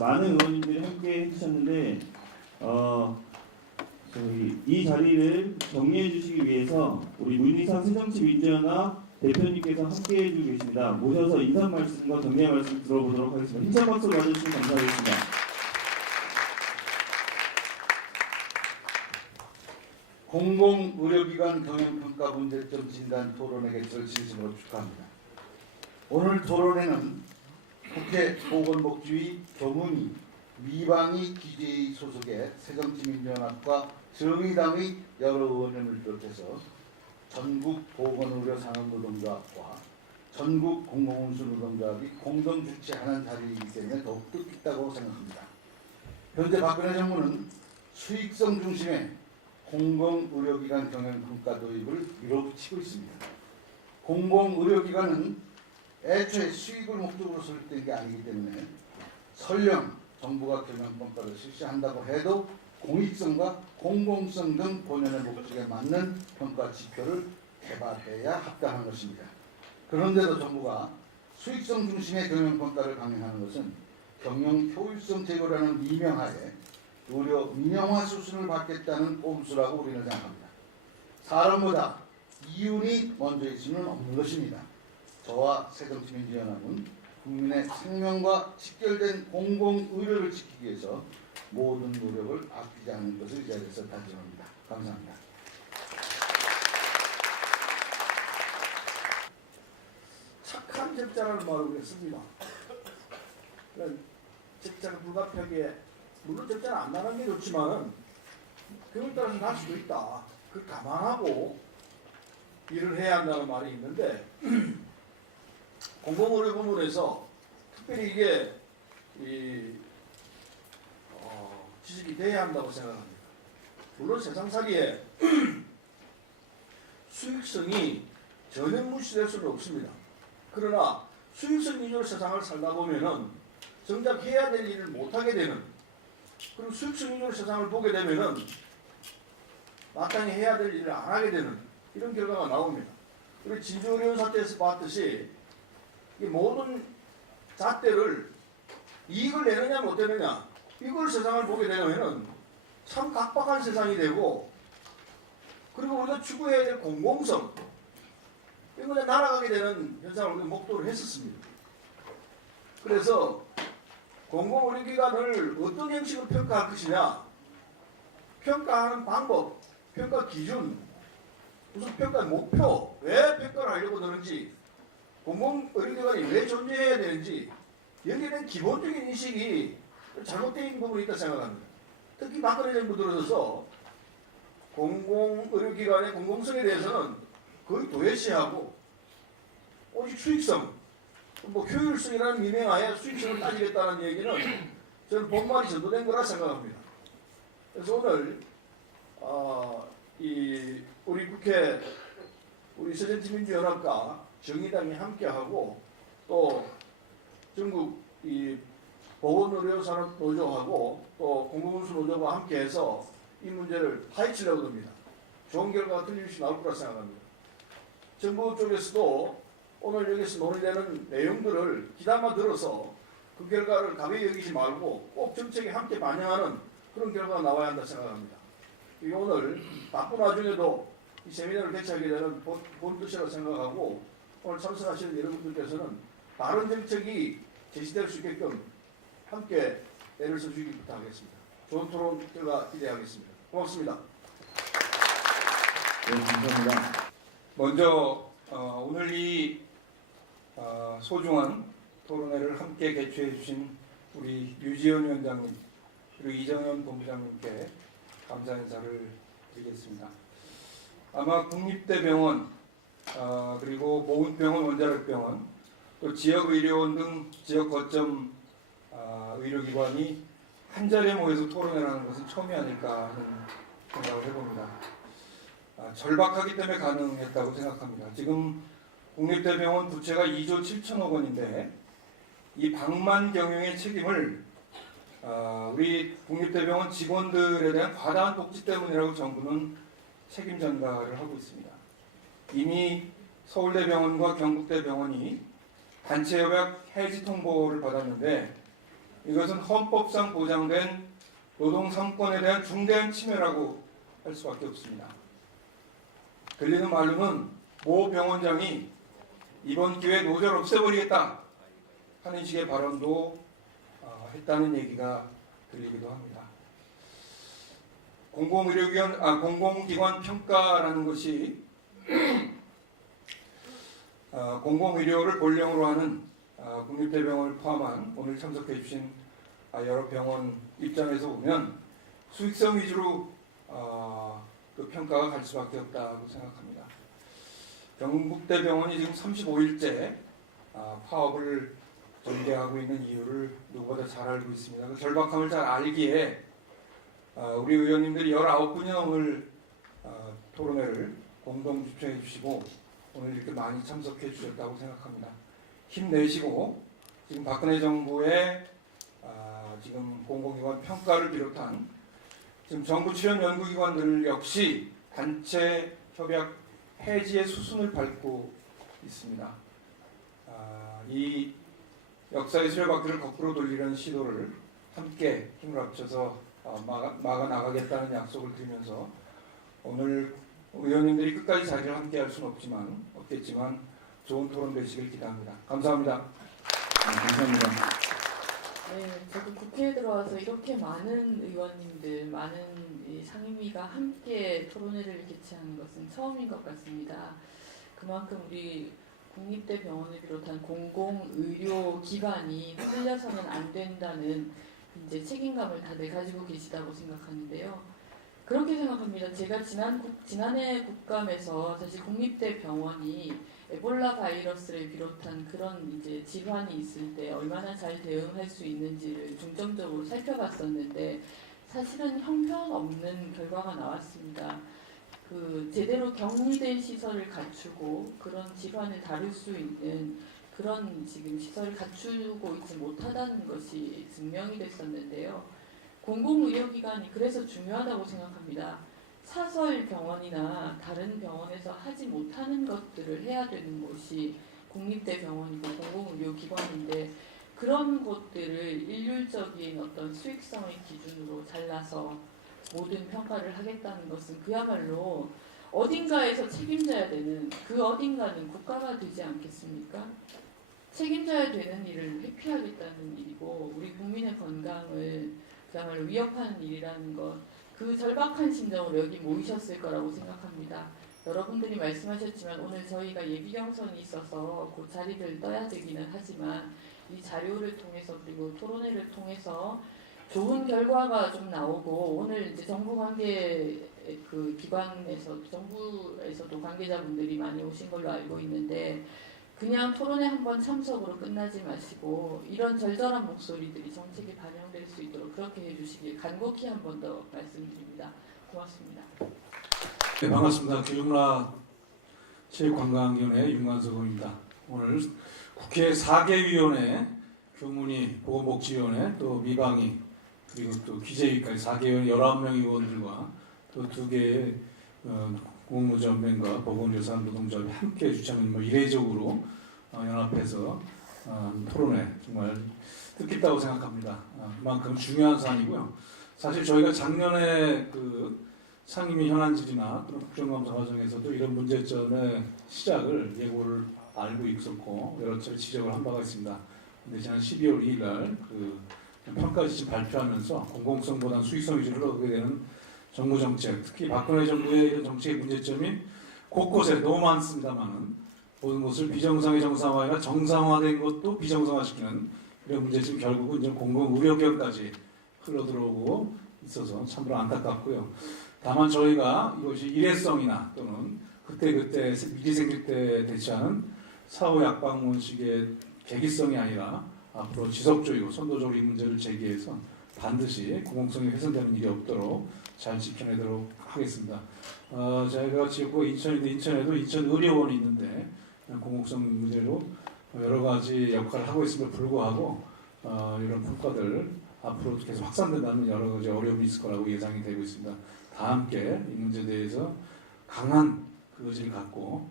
많은 의원님들이 함께 해주셨는데 저희 이 자리를 정리해 주시기 위해서 우리 문희상 새정치민주연합 대표님께서 함께 해주고 계십니다. 모셔서 인사 말씀과 격려 말씀 들어보도록 하겠습니다. 힘찬 박수로 맞아주시면 감사하겠습니다. 공공의료기관 경영평가 문제점 진단 토론회 개최를 진심으로 축하합니다. 오늘 토론회는 국회 보건복지위 교문위 미방위 기재위 소속의 새정치민주연합과 정의당의 여러 의원님을 비롯해서 전국 보건의료산업노동조합과 전국 공공운수노동조합이 공동 주최하는 자리이기 때문에 더욱 뜻깊다고 생각합니다. 현재 박근혜 정부는 수익성 중심의 공공의료기관 경영평가 도입을 밀어붙이고 있습니다. 공공의료기관은 애초에 수익을 목적으로 설립된 게 아니기 때문에 설령 정부가 경영평가를 실시한다고 해도 공익성과 공공성 등 본연의 목적에 맞는 평가 지표를 개발해야 합당한 것입니다. 그런데도 정부가 수익성 중심의 경영평가를 강행하는 것은 경영 효율성 제고라는 미명하에 의료 민영화 수순을 받겠다는 꼼수라고 우리는 생각합니다. 사람보다 이윤이 먼저일 수는 없는 것입니다. 저와 새정치민주연합은 국민의 생명과 직결된 공공의료를 지키기 위해서 모든 노력을 아끼지 않는 것을 이 자리에서 다짐합니다. 감사합니다. 착한 적자라는 말을 했습니다. 적자가 불가피하게 물론 적자는 안 나가는 게 좋지만은 그걸 따라서 날 수도 있다. 그걸 감안하고 일을 해야 한다는 말이 있는데 공공의료 부문에서 특별히 이게 지식이 돼야 한다고 생각합니다. 물론 세상살이에 수익성이 전혀 무시될 수는 없습니다. 그러나 수익성 위주로 세상을 살다 보면은 정작 해야 될 일을 못하게 되는, 그리고 수익성 위주로 세상을 보게 되면은 마땅히 해야 될 일을 안 하게 되는 이런 결과가 나옵니다. 우리 진주의료원 사태에서 봤듯이 이 모든 잣대를 이익을 내느냐 못 내느냐 이걸 세상을 보게 되면은 참 각박한 세상이 되고, 그리고 우리가 추구해야 될 공공성 이거에 날아가게 되는 현상을 우리가 목도를 했었습니다. 그래서 공공의료기관을 어떤 형식으로 평가할 것이냐, 평가하는 방법, 평가 기준, 무슨 평가 목표, 왜 평가를 하려고 드는지, 공공의료기관이 왜 존재해야 되는지 여기에 대한 기본적인 인식이 잘못되어 있는 부분이 있다고 생각합니다. 특히 박근혜 정부 들어서서 공공의료기관의 공공성에 대해서는 거의 도외시하고 오직 수익성, 효율성이라는 미명하에 수익성을 따지겠다는 얘기는 저는 본말이 전도된 거라 생각합니다. 그래서 오늘 우리 국회 우리 새정치민주연합과 정의당이 함께하고 또 전국 보건의료산업노조하고 또 공공운수노조가 함께해서 이 문제를 파헤치려고 합니다. 좋은 결과가 틀림없이 나올 거라 생각합니다. 정부 쪽에서도 오늘 여기서 논의되는 내용들을 귀담아 들어서 그 결과를 가벼이 여기지 말고 꼭 정책에 함께 반영하는 그런 결과가 나와야 한다 생각합니다. 이게 오늘 바쁜 와중에도 이 세미나를 개최하게 되는 본 뜻이라고 생각하고 오늘 참석하시는 여러분들께서는 바른 정책이 제시될 수 있게끔 함께 애를 써주기 부탁하겠습니다. 좋은 토론 결과 기대하겠습니다. 고맙습니다. 네, 감사합니다. 먼저 오늘 이 소중한 토론회를 함께 개최해 주신 우리 유지현 위원장님 그리고 이정현 본부장님께 감사 인사를 드리겠습니다. 아마 국립대병원 그리고 모은병원, 원자력병원 또 지역의료원 등 지역 거점 의료기관이 한자리에 모여서 토론회를 하는 것은 처음이 아닐까 하는 생각을 해봅니다. 절박하기 때문에 가능했다고 생각합니다. 지금 국립대병원 부채가 2조 7천억 원인데 이 방만 경영의 책임을 우리 국립대병원 직원들에 대한 과다한 복지 때문이라고 정부는 책임 전가를 하고 있습니다. 이미 서울대병원과 경북대병원이 단체 협약 해지 통보를 받았는데 이것은 헌법상 보장된 노동 3권에 대한 중대한 침해라고 할 수밖에 없습니다. 들리는 말로는 모 병원장이 이번 기회에 노조를 없애버리겠다 하는 식의 발언도 했다는 얘기가 들리기도 합니다. 공공기관 평가라는 것이 공공의료를 본령으로 하는 국립대병원을 포함한 오늘 참석해 주신 여러 병원 입장에서 보면 수익성 위주로 그 평가가 갈 수밖에 없다고 생각합니다. 경북대병원이 지금 35일째 파업을 전개하고 있는 이유를 누구보다 잘 알고 있습니다. 그 절박함을 잘 알기에 우리 의원님들이 19분이나 오늘 토론회를 공동 주최해 주시고 오늘 이렇게 많이 참석해 주셨다고 생각합니다. 힘내시고 지금 박근혜 정부의 지금 공공기관 평가를 비롯한 지금 정부 출연 연구기관들 역시 단체 협약 해지의 수순을 밟고 있습니다. 이 역사의 수레바퀴를 거꾸로 돌리려는 시도를 함께 힘을 합쳐서 막아 나가겠다는 약속을 드리면서 오늘 의원님들이 끝까지 자리를 함께 할 수는 없겠지만 좋은 토론 되시길 기대합니다. 감사합니다. 네, 감사합니다. 네, 저도 국회에 들어와서 이렇게 많은 의원님들, 많은 이 상임위가 함께 토론회를 개최하는 것은 처음인 것 같습니다. 그만큼 우리 국립대병원을 비롯한 공공의료기관이 흔들려서는 안 된다는 이제 책임감을 다들 가지고 계시다고 생각하는데요. 그렇게 생각합니다. 제가 지난해 국감에서 사실 국립대병원이 에볼라 바이러스를 비롯한 그런 이제 질환이 있을 때 얼마나 잘 대응할 수 있는지를 중점적으로 살펴봤었는데 사실은 형편없는 결과가 나왔습니다. 그 제대로 격리된 시설을 갖추고 그런 질환을 다룰 수 있는 그런 지금 시설을 갖추고 있지 못하다는 것이 증명이 됐었는데요. 공공의료기관이 그래서 중요하다고 생각합니다. 사설 병원이나 다른 병원에서 하지 못하는 것들을 해야 되는 곳이 국립대병원이고 공공의료기관인데 그런 곳들을 일률적인 어떤 수익성의 기준으로 잘라서 모든 평가를 하겠다는 것은 그야말로 어딘가에서 책임져야 되는 그 어딘가는 국가가 되지 않겠습니까? 책임져야 되는 일을 회피하겠다는 일이고 우리 국민의 건강을 그야말로 위협하는 일이라는 것, 그 절박한 심정으로 여기 모이셨을 거라고 생각합니다. 여러분들이 말씀하셨지만 오늘 저희가 예비 경선이 있어서 그 자리를 떠야 되기는 하지만 이 자료를 통해서 그리고 토론회를 통해서 좋은 결과가 좀 나오고 오늘 이제 정부 관계 그 기관에서 정부에서도 관계자분들이 많이 오신 걸로 알고 있는데 그냥 토론회 한번 참석으로 끝나지 마시고 이런 절절한 목소리들이 정책에 반영될 수 있도록 그렇게 해주시길 간곡히 한 번 더 말씀드립니다. 고맙습니다. 네, 반갑습니다. 기중라 체육관광위원회 윤관석 의원입니다. 오늘 국회 4개위원회, 교문위, 보건복지위원회, 또 미방위, 그리고 또 기재위까지 4개위원회 11명 의원들과 또 2개의 공무전맹과 보건조사 노동조합이 함께 주최하는 이례적으로 연합해서 토론회 정말 뜻깊다고 생각합니다. 그만큼 중요한 사안이고요. 사실 저희가 작년에 그 상임위 현안질이나 또는 국정감사 과정에서도 이런 문제점의 시작을 예고를 알고 있었고 여러 차례 지적을 한 바가 있습니다. 근데 지난 12월 2일 날 그 평가 지침 발표하면서 공공성보다는 수익성 위주로 흘러가게 되는 정부 정책, 특히 박근혜 정부의 이런 정책의 문제점이 곳곳에 너무 많습니다만은 모든 것을 비정상의 정상화가 아니라 정상화된 것도 비정상화시키는 이런 문제점 결국은 이제 공공의료기관까지 흘러들어오고 있어서 참으로 안타깝고요. 다만 저희가 이것이 일회성이나 또는 그때그때 일이 생길 때 대처하는 사후 약방문식의 계기성이 아니라 앞으로 지속적이고 선도적으로 이 문제를 제기해서 반드시 공공성이 훼손되는 일이 없도록 잘 지켜내도록 하겠습니다. 저희가 지역구 인천인데 인천에도 인천의료원이 있는데 공공성 문제로 여러 가지 역할을 하고 있음에도 불구하고 이런 평가들 앞으로 계속 확산된다는 여러 가지 어려움이 있을 거라고 예상이 되고 있습니다. 다 함께 이 문제에 대해서 강한 그 의지를 갖고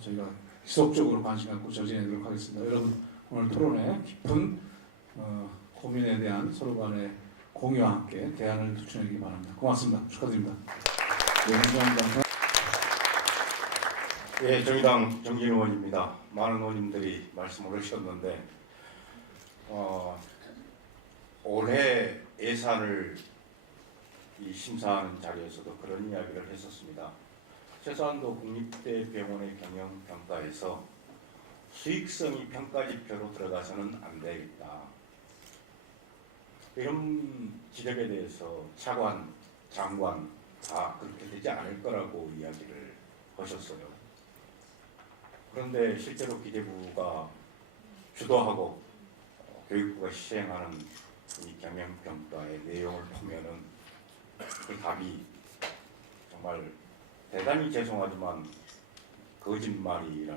저희가 지속적으로 관심 갖고 저지내도록 하겠습니다. 여러분 오늘 토론회 깊은 고민에 대한 서로 간의 공유와 함께 대안을 도출하기 바랍니다. 고맙습니다. 축하드립니다. 네, 감사합니다. 예, 정의당 정진 의원입니다. 많은 의원님들이 말씀을 하셨는데 올해 예산을 심사하는 자리에서도 그런 이야기를 했었습니다. 최소한도 국립대병원의 경영평가에서 수익성이 평가지표로 들어가서는 안 되겠다. 이런 지적에 대해서 차관, 장관 다 그렇게 되지 않을 거라고 이야기를 하셨어요. 그런데 실제로 기재부가 주도하고 교육부가 시행하는 이 경영평가의 내용을 보면은 그 답이 정말 대단히 죄송하지만 거짓말이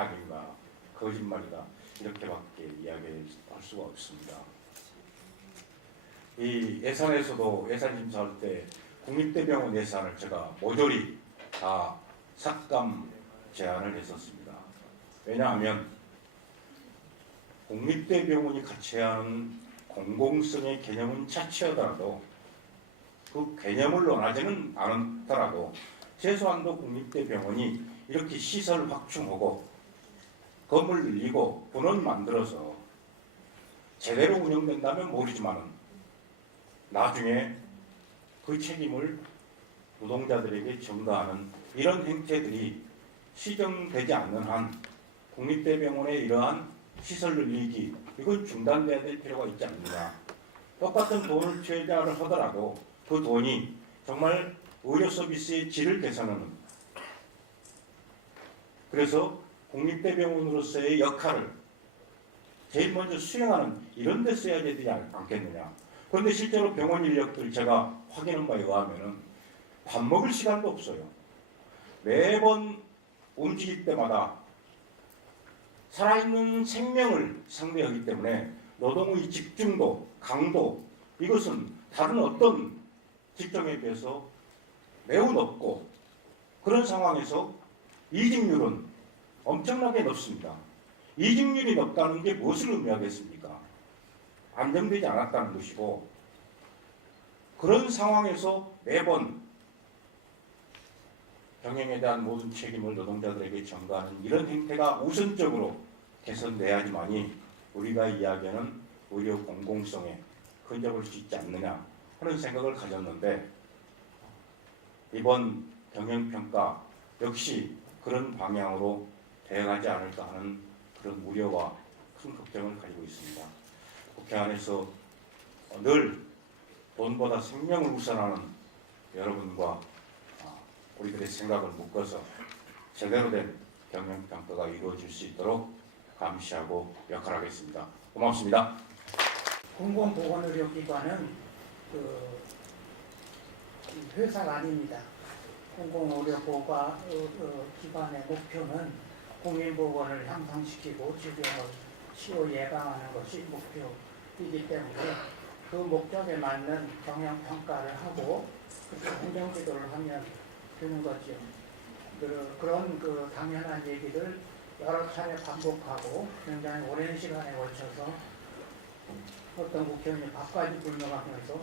아닌가, 거짓말이다 이렇게밖에 이야기할 수가 없습니다. 이 예산에서도 예산 심사할 때 국립대병원 예산을 제가 모조리 다 삭감 제안을 했었습니다. 왜냐하면 국립대병원이 같이 하는 공공성의 개념은 차치하더라도 그 개념을 논하지는 않더라도 최소한도 국립대병원이 이렇게 시설 확충하고 건물 늘리고 분원 만들어서 제대로 운영된다면 모르지만은 나중에 그 책임을 노동자들에게 전가하는 이런 행태들이 시정되지 않는 한 국립대병원의 이러한 시설 늘리기 이건 중단돼야 될 필요가 있지 않느냐. 똑같은 돈을 투자를 하더라도 그 돈이 정말 의료 서비스의 질을 개선하는 그래서 국립대병원으로서의 역할을 제일 먼저 수행하는 이런 데 써야 되지 않겠느냐. 그런데 실제로 병원 인력들 제가 확인한 바에 의하면 밥 먹을 시간도 없어요. 매번 움직일 때마다 살아있는 생명을 상대하기 때문에 노동의 집중도, 강도 이것은 다른 어떤 직종에 비해서 매우 높고 그런 상황에서 이직률은 엄청나게 높습니다. 이직률이 높다는 게 무엇을 의미하겠습니까? 안정되지 않았다는 것이고 그런 상황에서 매번 경영에 대한 모든 책임을 노동자들에게 전가하는 이런 행태가 우선적으로 개선돼야지만이 우리가 이야기하는 의료 공공성에 근접할 수 있지 않느냐 하는 생각을 가졌는데 이번 경영평가 역시 그런 방향으로 대응하지 않을까 하는 그런 우려와 큰 걱정을 가지고 있습니다. 국회 안에서 늘 돈보다 생명을 우선하는 여러분과 우리들의 생각을 묶어서 제대로 된 경영평가가 이루어질 수 있도록 감시하고 역할하겠습니다. 고맙습니다. 공공보건의료기관은 회사가 아닙니다. 공공의료기관의 목표는 국민보건을 향상시키고 질병을 치료 예방하는 것이 목표이기 때문에 그 목적에 맞는 경영평가를 하고 행정지도를 하면 되는 거죠. 그런 당연한 얘기를 여러 차례 반복하고 굉장히 오랜 시간에 걸쳐서 어떤 국회의원이 밥까지 굶어가면서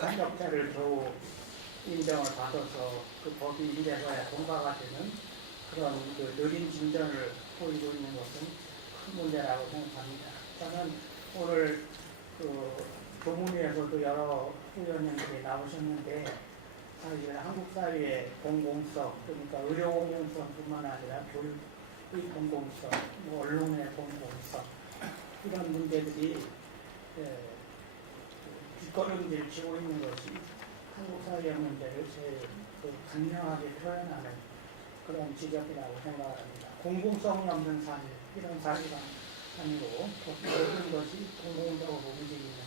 한적자를 겨우 인정을 받아서 그 법이 이래서야 통과가 되는 그런 느린 진전을 보이고 있는 것은 큰 문제라고 생각합니다. 저는 오늘 조문위에서도 여러 의원님들이 나오셨는데 사실 한국 사회의 공공성, 그러니까 의료 공공성뿐만 아니라 교육의 공공성, 언론의 공공성 이런 문제들이 뒷걸음질 치고 있는 것이 한국 사회의 문제를 제일 분명하게 표현하는 그런 지적이라고 생각합니다. 공공성이 없는 사회, 이런 사회가 아니고 모든 것이 공공적으로 움직이는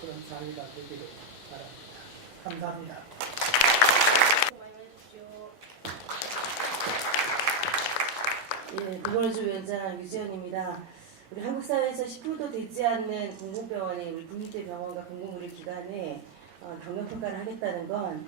그런 사회가 되기를 바랍니다. 감사합니다. 예, 노건해주 위원장 유지연입니다. 우리 한국 사회에서 10%도 되지 않는 공공병원이 우리 국립대병원과 공공의료기관에 경영평가를 하겠다는 건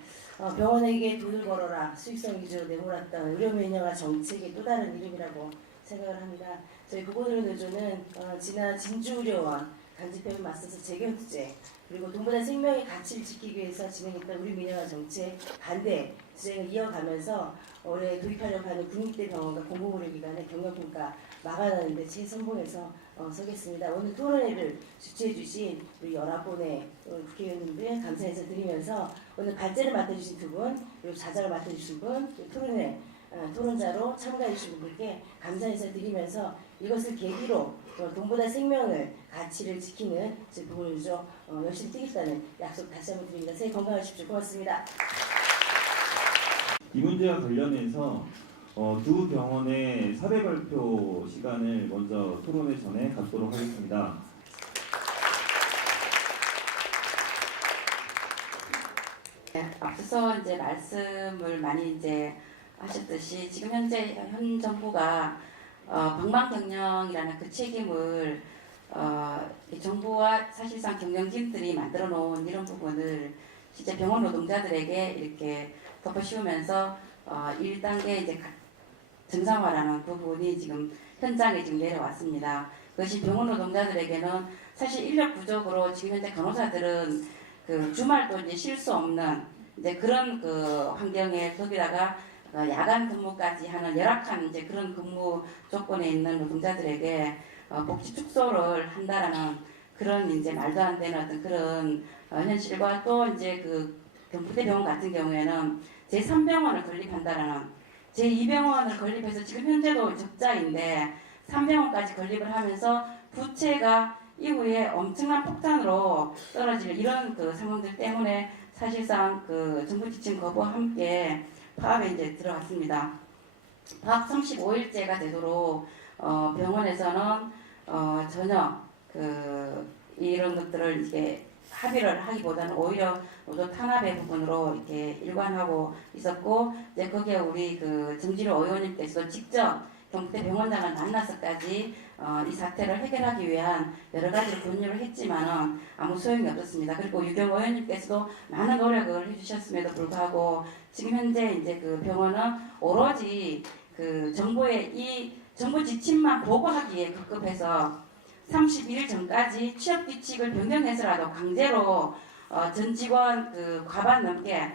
병원에게 돈을 벌어라 수익성 위주로 내몰았던 의료매너와 정책의 또 다른 이름이라고 생각을 합니다. 저희 보건의료노조는 지난 진주의료원 간집행에 맞서서 재경투쟁 그리고 동반자 생명의 가치를 지키기 위해서 진행했던 우리 민영화 정책 반대 투쟁을 이어가면서 올해 도입하려고 하는 국립대병원과 공공의료기관의 경영평가 막아내는데 최선봉에서 서겠습니다. 오늘 토론회를 주최해주신 우리 11분의 국회의원님들 감사 인사 드리면서 오늘 발제를 맡아주신 두 분, 그리고 자작을 맡아주신 분, 토론회 토론자로 참가해주신 분들께 감사 인사 드리면서 이것을 계기로 동보다 생명을 가치를 지키는 저희 보건의료노조 열심히 뛰겠다는 약속 다시 한번 드립니다. 새해 건강하십시오. 고맙습니다. 이 문제와 관련해서 두 병원의 사례 발표 시간을 먼저 토론회 전에 갖도록 하겠습니다. 앞서서 이제 말씀을 많이 이제 하셨듯이 지금 현재 현 정부가 방방경영이라는 그 책임을 이 정부와 사실상 경영진들이 만들어 놓은 이런 부분을 실제 병원 노동자들에게 이렇게 덮어씌우면서 1단계 이제 정상화라는 부분이 지금 현장에 지금 내려왔습니다. 그것이 병원 노동자들에게는 사실 인력 부족으로 지금 현재 간호사들은 그 주말도 이제 쉴 수 없는 이제 그런 그 환경에 거기다가 야간 근무까지 하는 열악한 이제 그런 근무 조건에 있는 노동자들에게 복지 축소를 한다라는 그런 이제 말도 안 되는 어떤 그런 현실과 또 이제 그 경북대병원 같은 경우에는 제3병원을 건립한다라는 제2병원을 건립해서 지금 현재도 적자인데 3병원까지 건립을 하면서 부채가 이후에 엄청난 폭탄으로 떨어질 이런 그 상황들 때문에 사실상 그 정부 지침 거부와 함께 파업에 이제 들어갔습니다. 파업 35일째가 되도록 병원에서는 전혀 그 이런 것들을 이제 합의를 하기보다는 오히려 노조 탄압의 부분으로 이렇게 일관하고 있었고 이제 거기에 우리 그 정진호 의원님께서도 직접 경북대 병원장을 만나서까지 이 사태를 해결하기 위한 여러 가지를 권유를 했지만은 아무 소용이 없었습니다. 그리고 유경 의원님께서도 많은 노력을 해주셨음에도 불구하고 지금 현재 이제 그 병원은 오로지 그 정부의 이 정부 지침만 보고하기에 급급해서 31일 전까지 취업 규칙을 변경해서라도 강제로 전 직원 그 과반 넘게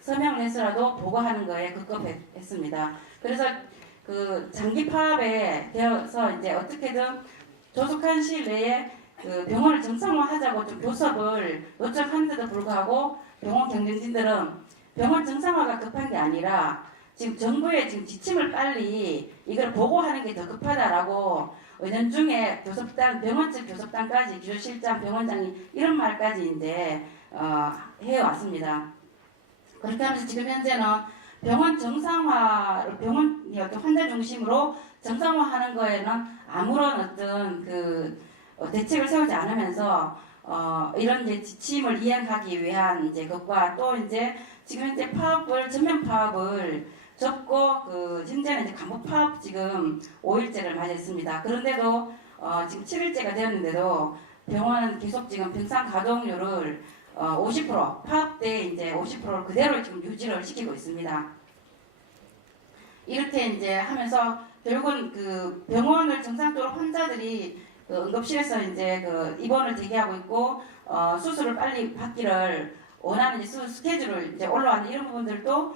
서명을 해서라도 보고하는 거에 급급했습니다. 그래서 그 장기 파업에 되어서 이제 어떻게든 조속한 시일 내에 그 병원을 정상화하자고 좀 교섭을 요청하는데도 불구하고 병원 경영진들은 병원 정상화가 급한 게 아니라 지금 정부의 지금 지침을 빨리 이걸 보고하는 게 더 급하다라고 은연중에 교섭단 병원 측 교섭단까지 기조실장 병원장이 이런 말까지 이제 해왔습니다. 그렇게 하면서 지금 현재는 병원 정상화를 병원 어떤 환자 중심으로 정상화하는 거에는 아무런 어떤 그 대책을 세우지 않으면서 이런 이제 지침을 이행하기 위한 이제 것과 또 이제 지금 현재 파업을 전면 파업을 접고 그 현재는 이제 간부 파업 지금 5일째를 맞이했습니다. 그런데도 지금 7일째가 되었는데도 병원은 계속 지금 병상 가동률을 50% 파업 때 이제 50%를 그대로 지금 유지를 시키고 있습니다. 이렇게 이제 하면서 결국은 그 병원을 정상적으로 환자들이 그 응급실에서 이제 그 입원을 대기하고 있고 수술을 빨리 받기를 원하는 이제 스케줄을 이제 올라가는 이런 부분들도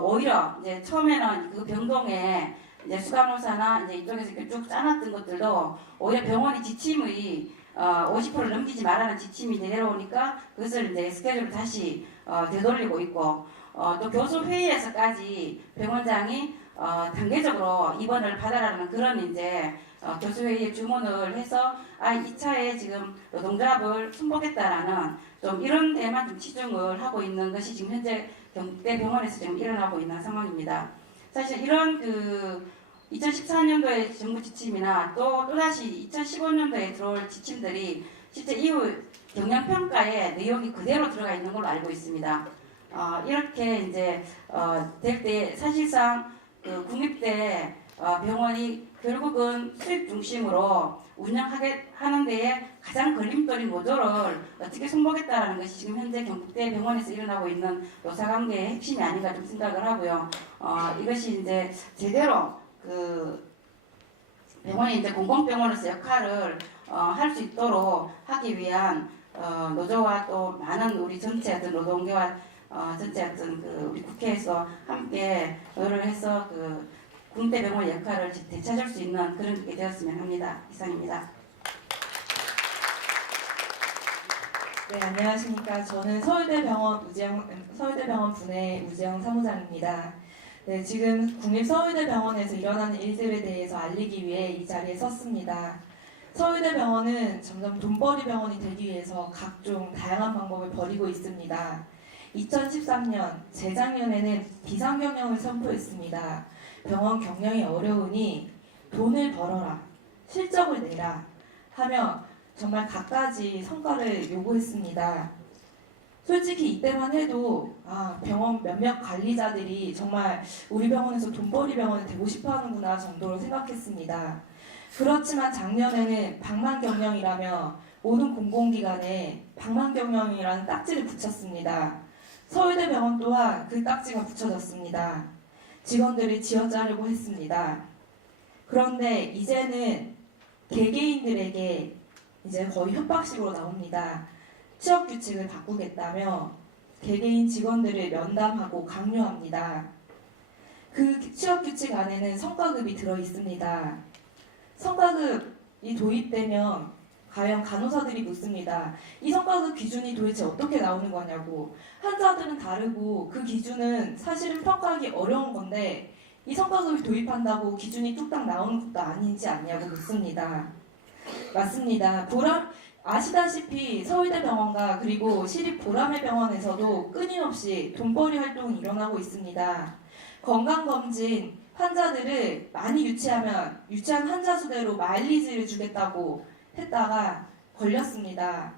오히려 이제 처음에는 그 병동에 이제 수간호사나 이제 이쪽에서 이렇게 쭉 짜놨던 것들도 오히려 병원이 지침의 50%를 넘기지 말라는 지침이 이제 내려오니까 그것을 이제 스케줄을 다시 되돌리고 있고 또 교수 회의에서까지 병원장이 단계적으로 입원을 받아라는 그런 이제 교수회의에 주문을 해서 이 차에 지금 노동조합을 순복했다라는 좀 이런 데만 좀 치중을 하고 있는 것이 지금 현재 경북대 병원에서 지금 일어나고 있는 상황입니다. 사실 이런 그 2014년도의 정부 지침이나 또다시 2015년도에 들어올 지침들이 실제 이후 경영평가에 내용이 그대로 들어가 있는 걸로 알고 있습니다. 이렇게 이제 될 때 사실상 그 국립대 병원이 결국은 수입 중심으로 운영하게 하는 데에 가장 걸림돌인 노조를 어떻게 손보겠다라는 것이 지금 현재 경북대 병원에서 일어나고 있는 노사관계의 핵심이 아닌가 좀 생각을 하고요. 이것이 이제 제대로 그 병원이 이제 공공병원으로서 역할을 할 수 있도록 하기 위한 노조와 또 많은 우리 전체 어떤 노동계와 전체 어떤 그 우리 국회에서 함께 노력을 해서 그 국립대병원 역할을 되찾을 수 있는 그런 게 되었으면 합니다. 이상입니다. 네, 안녕하십니까. 저는 서울대병원 분해 우지영 사무장입니다. 네, 지금 국립서울대병원에서 일어나는 일들에 대해서 알리기 위해 이 자리에 섰습니다. 서울대병원은 점점 돈벌이 병원이 되기 위해서 각종 다양한 방법을 벌이고 있습니다. 2013년, 재작년에는 비상경영을 선포했습니다. 병원 경영이 어려우니 돈을 벌어라, 실적을 내라 하며 정말 갖가지 성과를 요구했습니다. 솔직히 이때만 해도 병원 몇몇 관리자들이 정말 우리 병원에서 돈벌이 병원을 되고 싶어하는구나 정도로 생각했습니다. 그렇지만 작년에는 방만경영이라며 모든 공공기관에 방만경영이라는 딱지를 붙였습니다. 서울대병원 또한 그 딱지가 붙여졌습니다. 직원들을 쥐어짜르고 했습니다. 그런데 이제는 개개인들에게 이제 거의 협박식으로 나옵니다. 취업규칙을 바꾸겠다며 개개인 직원들을 면담하고 강요합니다. 그 취업규칙 안에는 성과급이 들어있습니다. 성과급이 도입되면 과연 간호사들이 묻습니다. 이 성과급 기준이 도대체 어떻게 나오는 거냐고. 환자들은 다르고 그 기준은 사실은 평가하기 어려운 건데 이 성과급을 도입한다고 기준이 뚝딱 나오는 것도 아닌지 않냐고 묻습니다. 맞습니다. 아시다시피 서울대병원과 그리고 시립 보라매 병원에서도 끊임없이 돈벌이 활동이 일어나고 있습니다. 건강검진 환자들을 많이 유치한 환자 수대로 마일리지를 주겠다고 했다가 걸렸습니다.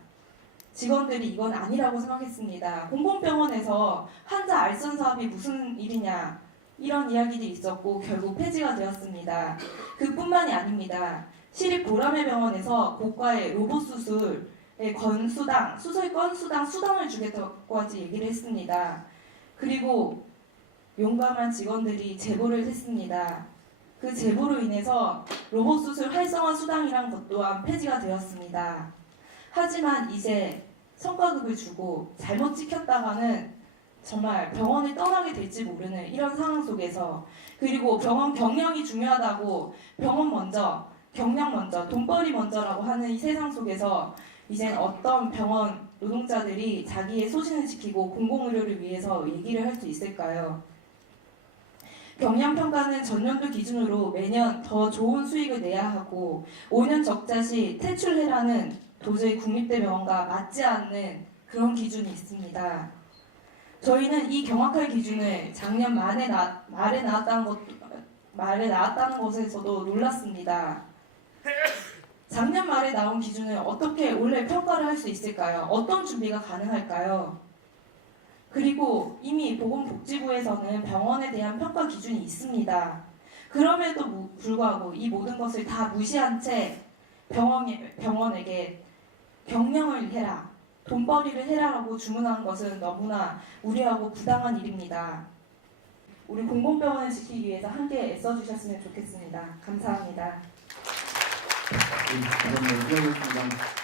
직원들이 이건 아니라고 생각했습니다. 공공병원에서 환자 알선 사업이 무슨 일이냐 이런 이야기들이 있었고 결국 폐지가 되었습니다. 그뿐만이 아닙니다. 시립 보라매 병원에서 고가의 로봇 수술의 건수당, 수술 건수당 수당을 주겠다고까지 얘기를 했습니다. 그리고 용감한 직원들이 제보를 했습니다. 그 제보로 인해서 로봇 수술 활성화 수당이란 것 또한 폐지가 되었습니다. 하지만 이제 성과급을 주고 잘못 지켰다가는 정말 병원을 떠나게 될지 모르는 이런 상황 속에서 그리고 병원 경영이 중요하다고 병원 먼저 경영 먼저, 돈벌이 먼저라고 하는 이 세상 속에서 이젠 어떤 병원 노동자들이 자기의 소신을 지키고 공공의료를 위해서 얘기를 할 수 있을까요? 경영평가는 전년도 기준으로 매년 더 좋은 수익을 내야 하고 5년 적자 시 퇴출해라는 도저히 국립대병원과 맞지 않는 그런 기준이 있습니다. 저희는 이 경악할 기준을 작년 말에 나왔다는 것에서도 놀랐습니다. 작년 말에 나온 기준을 어떻게 올해 평가를 할 수 있을까요? 어떤 준비가 가능할까요? 그리고 이미 보건복지부에서는 병원에 대한 평가 기준이 있습니다. 그럼에도 불구하고 이 모든 것을 다 무시한 채 병원에게 경영을 해라, 돈벌이를 해라라고 주문한 것은 너무나 무리하고 부당한 일입니다. 우리 공공병원을 지키기 위해서 함께 애써주셨으면 좋겠습니다. 감사합니다. 감사합니다.